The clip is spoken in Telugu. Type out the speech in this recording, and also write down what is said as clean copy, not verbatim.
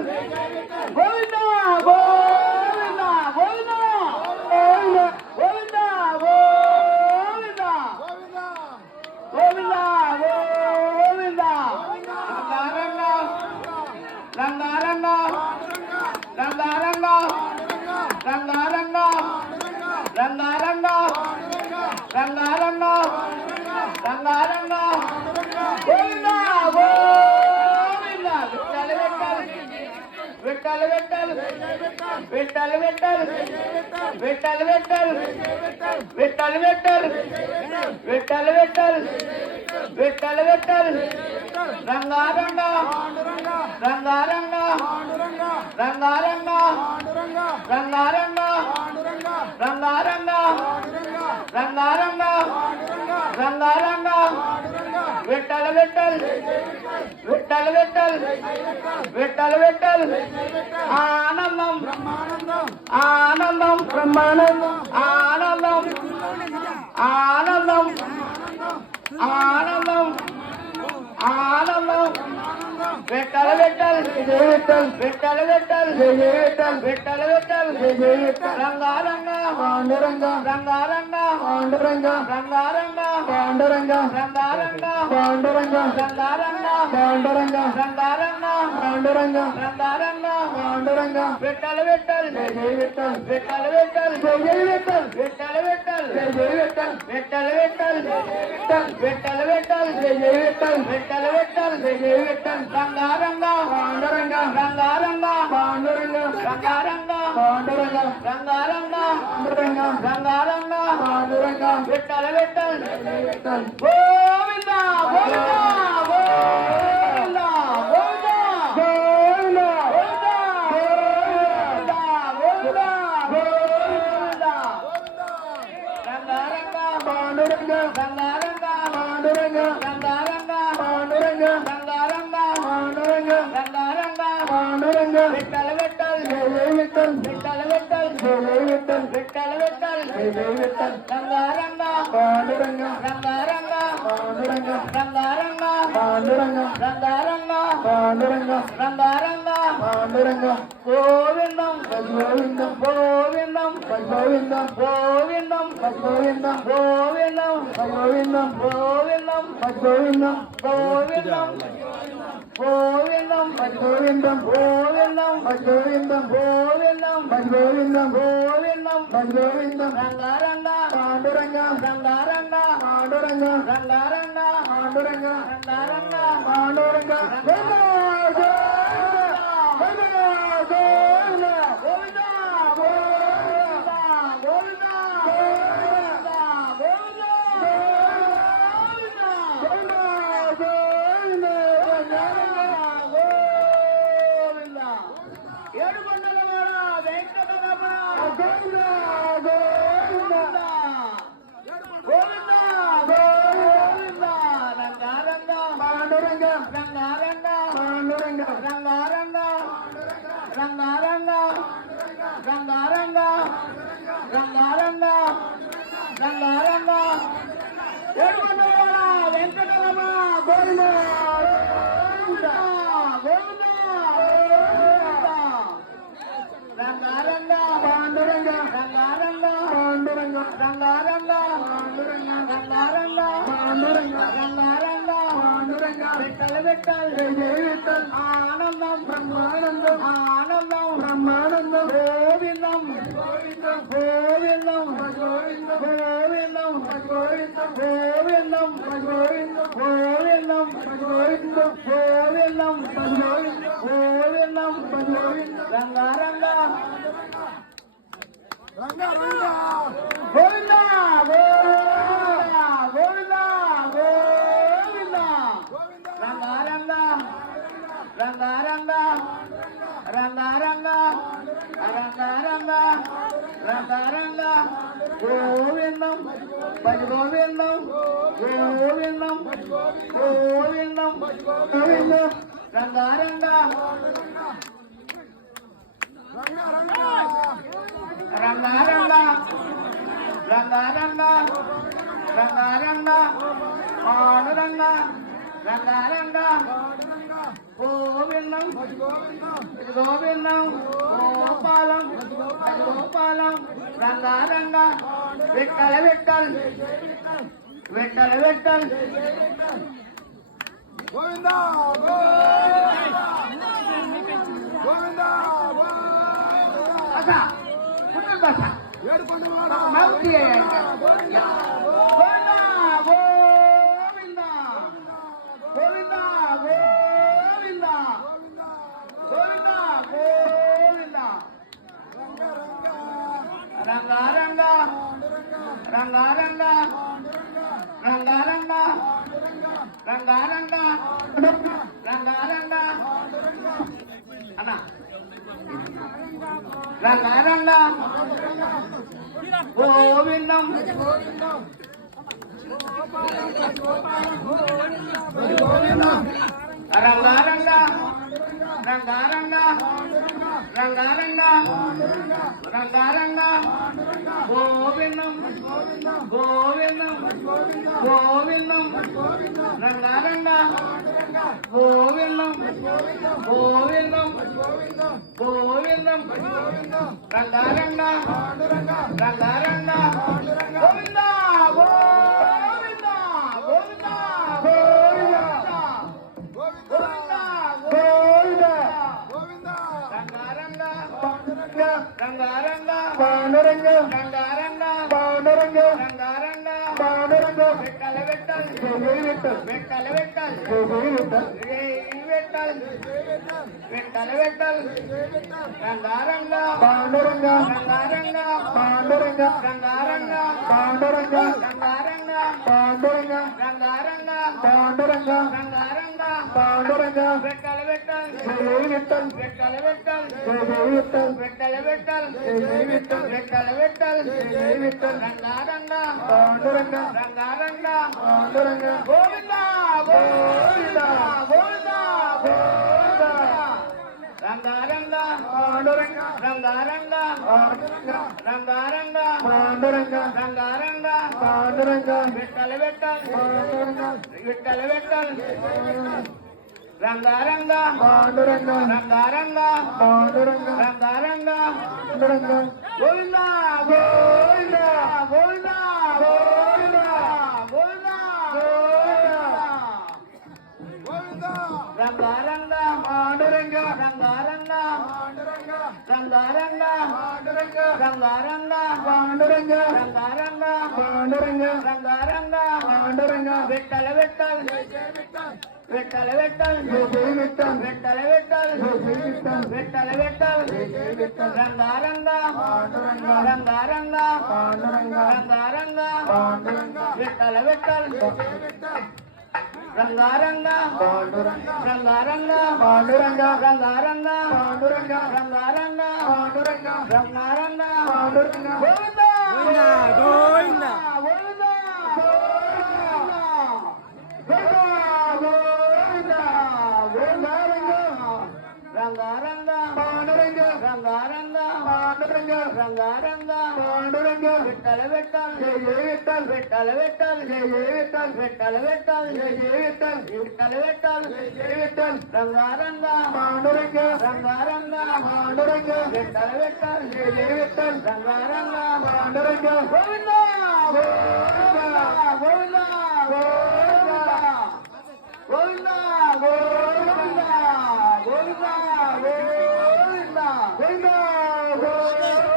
గోవింద గోవింద గోవింద గోవింద గోవింద గోవింద గోవింద రంగారంగ రంగారంగ రంగారంగ రంగారంగ రంగారంగ రంగారంగ గోవింద గోవింద విఠల్ విఠల్ విఠల్ విఠల్ విఠల్ విఠల్ విఠల్ విఠల్ విఠల్ విఠల్ విఠల్ విఠల్ రంగారంగ రంగారంగ రంగారంగ రంగారంగ రంగారంగ రంగారంగ రంగారంగ విఠల్ విఠల్ విఠల్ విఠల్ విఠల్ విఠల్ ఆనందం ఆనందం బ్రహ్మానందం ఆనందం ఆనందం ఆనందం ఆనందం విఠల్ విఠల్ విఠల్ విఠల్ విఠల్ విఠల్ విఠల్ విఠల్ విఠల్ రంగారంగ పాండురంగ రంగారంగ పాండురంగ రంగారంగ పాండురంగ రంగారంగ పాండురంగ రంగారంగ పాండురంగ రంగారంగ పాండురంగ రంగారంగ పాండురంగ విఠల్ విఠల్ విఠల్ విఠల్ విఠల్ విఠల్ విఠల్ విఠల్ విఠల్ విఠల్ విఠల్ విఠల్ విఠల్ విఠల్ విఠల్ విఠల్ విఠల్ రంగారంగ పాండురంగ రంగారంగ పాండురంగ రంగారంగ పాండురంగ రంగారంగ పాండురంగ రంగారంగ పాండురంగ విఠల్ విఠల్ విఠల్ గోవింద గోవింద గోవింద గోవింద గోవింద గోవింద గోవింద రంగారంగ పాండురంగ రంగారంగ పాండురంగ రంగారంగ పాండురంగ రంగారంగ పాండురంగ రంగారంగ పాండురంగ విఠల్ విఠల్ విఠల్ విఠల్ విఠల్ విఠల్ విఠల్ విఠల్ విఠల్ రంగారంగ పాండురంగ రంగారంగ పాండురంగ రంగారంగ పాండురంగ రంగారంగ పాండురంగ రంగారంగ పాండురంగ గోవిందం గోవిందం గోవిందం గోవిందం గోవిందం గోవిందం గోవిందం గోవిందం గోవిందం గోవిందం గోవిందం గోవిందం గోవిందం గోవిందం గోవిందం గోవిందం గోవిందం గోవిందం గోవిందం రంగారంగ పాండురంగ రంగారంగ పాండురంగ రంగారంగ పాండురంగ రంగారంగ పాండురంగ రంగారంగ రంగారంగ రంగారంగ రంగారంగ ఏడుకొండలవాడ వెంకటరమణ గోవింద గోవింద రంగారంగ పాండురంగ రంగారంగ పాండురంగ రంగారంగ పాండురంగ రంగారంగ పాండురంగ రంగారంగ పాండురంగ విఠల్ విఠల్ విఠల్ ఆనందం బ్రహ్మానందం ఆనందం బ్రహ్మానందం గోవిందం గోవిందం గోవిందం గోవిందం గోవిందం గోవిందం గోవిందం గోవిందం గోవిందం గోవిందం గోవిందం గోవిందం రంగారంగ రంగారంగ గోవింద గోవింద గోవింద గోవింద రంగారంగ రంగారంగ రంగారంగ రంగారంగ రంగారంగ గోవిందం భజ గోవిందం గోవిందం గోవిందం గోవిందం రంగారంగ రంగారంగ రంగారంగ రంగారంగ పాండురంగ రంగారంగ గోవిందం గోవిందం గోపాలం గోపాలం రంగా రంగా విట్టల విట్టల్ విట్టల విట్టల్ గోవిందా గోవిందా బస పుట్టిన బస ఏడు పండుగ మౌతి గోవిందా గోవిందా గోవిందా గోవిందా గోవిందా గోవిందా రంగా రంగా రంగా రంగా రంగా రంగా రంగా రంగా రంగా రంగా అన్న రంగా రంగా గోవిందం రంగా రంగా రంగా రంగా రంగా రంగా రంగా రంగా గోవిందం గోవిందం గోవిందం రంగా రంగా గోవిందం గోవిందం గోవిందం రంగా రంగా రంగా రంగా గోవిందా గోవిందా గోవిందా గోవిందా గోవిందా గోవిందా రంగారంగా రంగారంగా పాండురంగ రంగారంగా పాండురంగ రంగారంగా పాండురంగ వెట్టల వెట్టల్ జయ విఠల్ వెట్టల వెట్టల్ జయ విఠల్ వెట్టల్ వెట్టల వెట్టల్ రంగారంగా పాండురంగ రంగారంగా పాండురంగ రంగారంగా పాండురంగ రంగారంగా పాండురంగ రంగారంగా పాండురంగ రంగారంగా పాండురంగ వెట్టల వెట్టల్ జయ విఠల్ వెట్టల వెట్టల్ జయ విఠల్ వెట్టల వెట్టల్ జయ విఠల్ వెట్టల వెట్టల్ జయ విఠల్ రంగారంగా పాండురంగ రంగారంగా పాండురంగ గోవిందా గోవిందా గోవిందా గోవిందా రంగారంగా పాండురంగ రంగారంగా పాండురంగ రంగారంగా పాండురంగ రంగారంగా పాండురంగ వెట్టల వెట్టల్ పాండురంగ వెట్టల వెట్టల్ రంగారంగా పాండురంగ రంగారంగా పాండురంగ రంగారంగా పాండురంగ గోవిందా గోవిందా గోవిందా గోవిందా గోవిందా గోవిందా రంగారంగా పాండురంగ రంగారంగా పాండురంగ రంగారంగా పాండురంగ రంగారంగా పాండురంగ రంగారంగా పాండురంగ రంగారంగా పాండురంగ వెట్టల వెట్టల్ వెట్టల వెట్టల్ జయ విఠల్ వెట్టల వెట్టల్ జయ విఠల్ వెట్టల వెట్టల్ జయ విఠల్ రంగారంగా పాండురంగ రంగారంగా పాండురంగ రంగారంగా పాండురంగ వెట్టల వెట్టల్ రంగారంగా పాండురంగ రంగారంగా పాండురంగ రంగారంగా పాండురంగ రంగారంగా పాండురంగ రంగారంగా పాండురంగ గోవిందా గోవిందా గోవిందా గోవిందా గోవిందా రంగారంగా పాండురంగ రంగారంగా పాండురంగ రంగారంగా పాండురంగ వెట్టల వెట్టల్ జయ విఠల్ వెట్టల వెట్టల్ జయ విఠల్ వెట్టల వెట్టల్ జయ విఠల్ వెట్టల వెట్టల్ జయ విఠల్ రంగారంగా పాండురంగ రంగారంగా పాండురంగ వెట్టల వెట్టల్ జయ విఠల్ రంగారంగా పాండురంగ గోవిందా గోవిందా గోవిందా గోవిందా గోవిందా గోవిందా గోవిందా గోవిందా గోవిందా